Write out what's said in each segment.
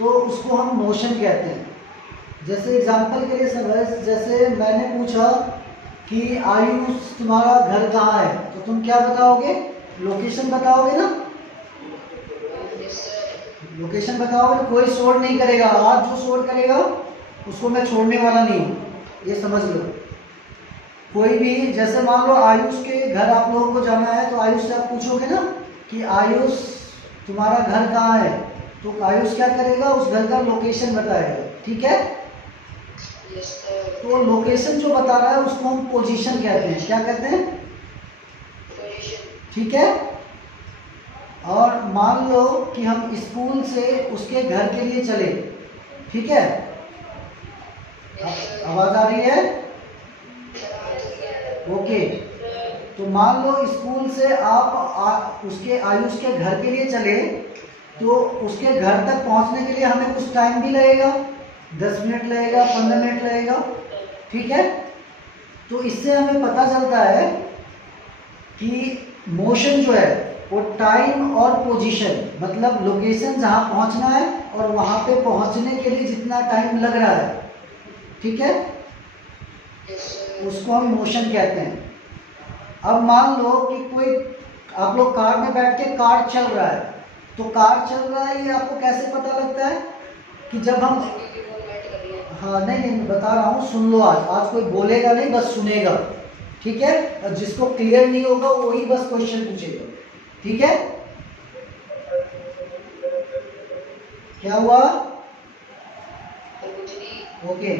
तो उसको हम मोशन कहते हैं। जैसे एग्जांपल के लिए समझ, जैसे मैंने पूछा कि आयुष तुम्हारा घर कहाँ है, तो तुम क्या बताओगे? लोकेशन बताओगे ना, लोकेशन बताओगे, कोई शोर नहीं करेगा। आज जो शोर करेगा उसको मैं छोड़ने वाला नहीं हूँ, ये समझ लो। कोई भी, जैसे मान लो आयुष के घर आप लोगों को जाना है, तो आयुष से आप पूछोगे ना कि आयुष तुम्हारा घर कहाँ है, तो आयुष क्या करेगा? उस घर का लोकेशन बताएगा, ठीक है। तो लोकेशन जो बता रहा है उसको हम पोजीशन कहते हैं। क्या कहते हैं? ठीक है। और मान लो कि हम स्कूल से उसके घर के लिए चले, ठीक है। आवाज आ रही है? ओके। तो मान लो स्कूल से आप उसके आयुष के घर के लिए चले, तो उसके घर तक पहुंचने के लिए हमें कुछ टाइम भी लगेगा, 10 मिनट लगेगा, 15 मिनट लगेगा, ठीक है। तो इससे हमें पता चलता है कि मोशन जो है वो टाइम और पोजीशन, मतलब लोकेशन जहां पहुंचना है और वहां पे पहुंचने के लिए जितना टाइम लग रहा है, ठीक है, उसको हम मोशन कहते हैं। अब मान लो कि कोई, आप लोग कार में बैठ के, कार चल रहा है, तो कार चल रहा है ये आपको कैसे पता लगता है? कि जब हम, हाँ नहीं बता रहा हूँ, सुन लो। आज कोई बोलेगा नहीं, बस सुनेगा, ठीक है। और जिसको क्लियर नहीं होगा वही बस क्वेश्चन पूछेगा, ठीक है। क्या हुआ? ओके।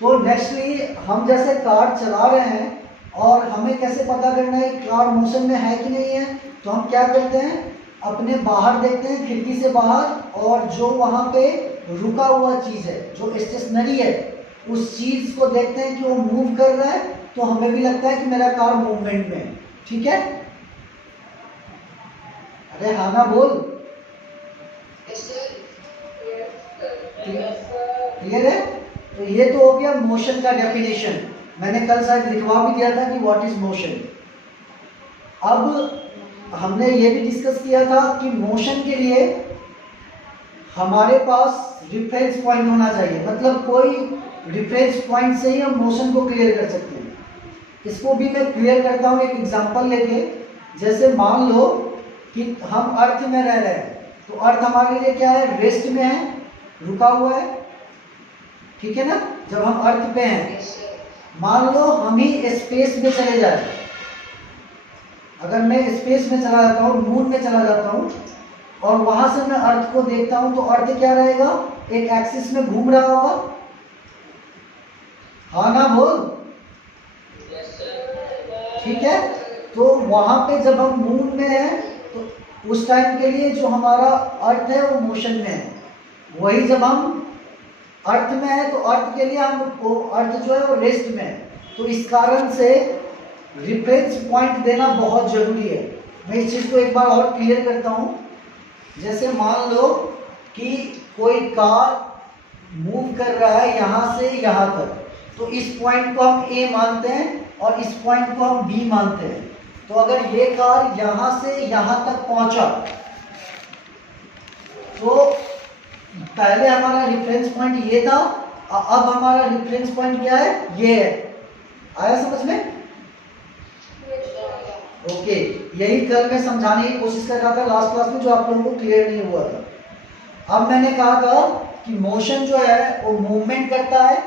तो नेक्स्टली हम जैसे कार चला रहे हैं और हमें कैसे पता करना है कार मोशन में है कि नहीं है, तो हम क्या करते हैं? अपने बाहर देखते हैं, खिड़की से बाहर, और जो वहां पे रुका हुआ चीज है, जो स्टेशनरी है, उस चीज को देखते हैं कि वो मूव कर रहा है, तो हमें भी लगता है कि मेरा कार मूवमेंट में है, ठीक है। अरे हाँ ना बोल, क्लियर है? तो ये तो हो गया मोशन का डेफिनेशन। मैंने कल शायद लिखवा भी दिया था कि व्हाट इज मोशन। अब हमने ये भी डिस्कस किया था कि मोशन के लिए हमारे पास रिफरेंस पॉइंट होना चाहिए, मतलब कोई रिफरेंस पॉइंट से ही हम मोशन को क्लियर कर सकते हैं। इसको भी मैं क्लियर करता हूँ एक एग्जांपल लेके। जैसे मान लो कि हम अर्थ में रह रहे हैं, तो अर्थ हमारे लिए क्या है? रेस्ट में है, रुका हुआ है, ठीक है ना। जब हम अर्थ पे हैं, मान लो हम ही स्पेस में चले जाए, अगर मैं स्पेस में चला जाता हूँ, मून में चला जाता हूँ, और वहां से मैं अर्थ को देखता हूं, तो अर्थ क्या रहेगा? एक एक्सिस में घूम रहा होगा, हाँ ना बोल, ठीक है। तो वहां पे जब हम मून में हैं, तो उस टाइम के लिए जो हमारा अर्थ है वो मोशन में है। वही जब हम अर्थ में है, तो अर्थ के लिए हम, अर्थ जो है वो रेस्ट में है। तो इस कारण से रिफरेंस पॉइंट देना बहुत जरूरी है। मैं इस चीज को एक बार और क्लियर करता हूं। जैसे मान लो कि कोई कार मूव कर रहा है यहां से यहां तक, तो इस पॉइंट को हम ए मानते हैं और इस पॉइंट को हम बी मानते हैं। तो अगर ये कार यहां से यहां तक पहुंचा, तो पहले हमारा रेफरेंस पॉइंट ये था, अब हमारा रेफरेंस पॉइंट क्या है? ये है। आया समझ में? ओके। यही कल मैं समझाने की कोशिश कर रहा था लास्ट क्लास में, जो आप लोगों को क्लियर नहीं हुआ था। अब मैंने कहा था कि मोशन जो है वो मूवमेंट करता है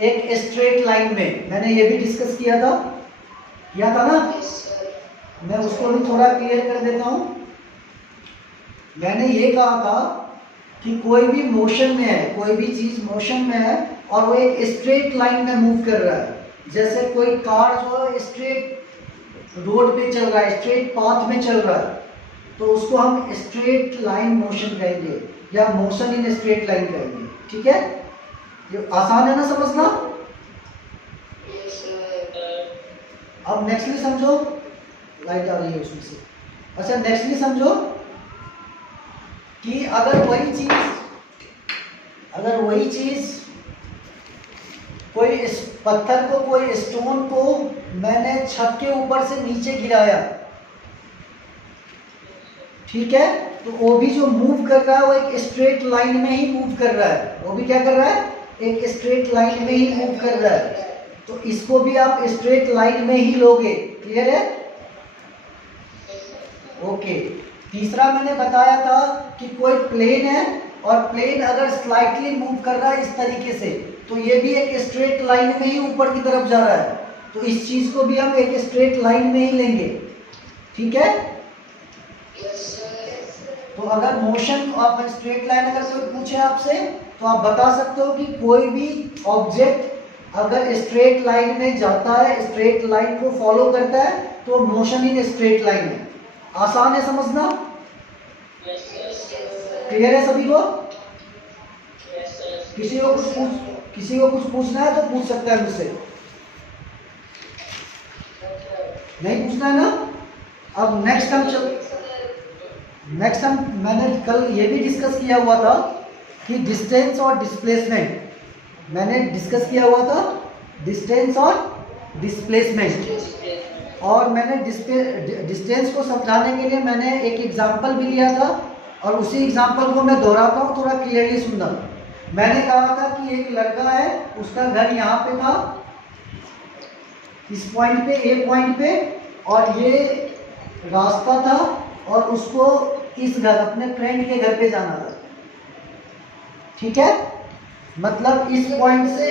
एक स्ट्रेट लाइन में। मैंने ये भी डिस्कस किया था ना। मैं उसको भी थोड़ा क्लियर कर देता हूं। मैंने ये कहा था कि कोई भी मोशन में है, कोई भी चीज मोशन में है और वो एक स्ट्रेट लाइन में मूव कर रहा है। जैसे कोई कार जो है स्ट्रेट रोड पे चल रहा है, स्ट्रेट पाथ में चल रहा है, तो उसको हम स्ट्रेट लाइन मोशन कहेंगे या मोशन इन स्ट्रेट लाइन कहेंगे, ठीक है। ये आसान है ना समझना? अब नेक्स्टली समझो, लाइट आ रही है उसमें से। अच्छा, नेक्स्टली समझो कि अगर वही चीज कोई इस पत्थर को, कोई स्टोन को मैंने छत के ऊपर से नीचे गिराया, ठीक है, तो वो भी जो मूव कर रहा है वो एक स्ट्रेट लाइन में ही मूव कर रहा है, वो भी क्या कर रहा है, एक स्ट्रेट लाइन में ही मूव कर रहा है। तो इसको भी आप स्ट्रेट लाइन में ही लोगे। क्लियर है? ओके। तीसरा मैंने बताया था कि कोई प्लेन है और प्लेन अगर स्लाइटली मूव कर रहा है इस तरीके से, तो ये भी एक स्ट्रेट लाइन में ही ऊपर की तरफ जा रहा है, तो इस चीज को भी हम एक स्ट्रेट लाइन में ही लेंगे। ठीक है? तो अगर मोशन आप स्ट्रेट लाइन अगर कोई पूछे आपसे तो आप बता सकते हो कि कोई भी ऑब्जेक्ट अगर स्ट्रेट लाइन में जाता है, स्ट्रेट लाइन को फॉलो करता है, तो मोशन इन स्ट्रेट लाइन है। आसान है समझना? क्लियर है सभी को? किसी को कुछ पूछना है तो पूछ सकता है मुझसे, नहीं पूछना है ना? अब नेक्स्ट हम मैंने कल ये भी डिस्कस किया हुआ था कि डिस्टेंस और डिस्प्लेसमेंट। मैंने डिस्कस किया हुआ था डिस्टेंस और डिस्प्लेसमेंट, और मैंने डिस्टेंस को समझाने के लिए मैंने एक एग्जांपल भी लिया था, और उसी एग्जांपल को मैं दोहराता हूँ, थोड़ा क्लियरली सुनना। मैंने कहा था कि एक लड़का है, उसका घर यहाँ पे था, इस पॉइंट पे, ए पॉइंट पे, और ये रास्ता था, और उसको इस घर, अपने फ्रेंड के घर पे जाना था। ठीक है? मतलब इस पॉइंट से